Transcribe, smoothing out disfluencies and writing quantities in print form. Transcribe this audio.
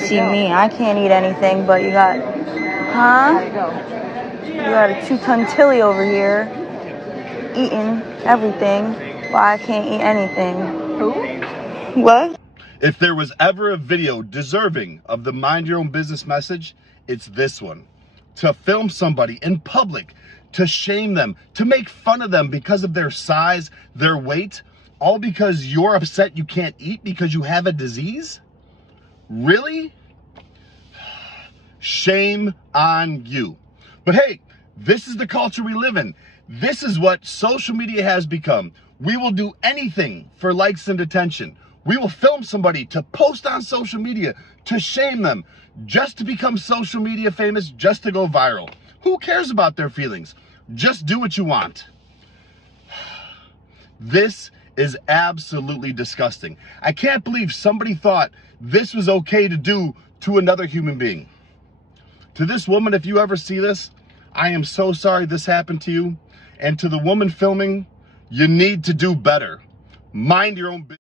See me, I can't eat anything, but you got, huh? You got a 2-ton Tilly over here eating everything, but I can't eat anything. Who? What? If there was ever a video deserving of the mind your own business message, it's this one. To film somebody in public, to shame them, to make fun of them because of their size, their weight, all because you're upset you can't eat because you have a disease? Really? Shame on you. But hey, this is the culture we live in. This is what social media has become. We will do anything for likes and attention. We will film somebody to post on social media to shame them, just to become social media famous, just to go viral. Who cares about their feelings? Just do what you want. This is absolutely disgusting. I can't believe somebody thought this was okay to do to another human being. To this woman, if you ever see this, I am so sorry this happened to you. And to the woman filming, you need to do better. Mind your own business.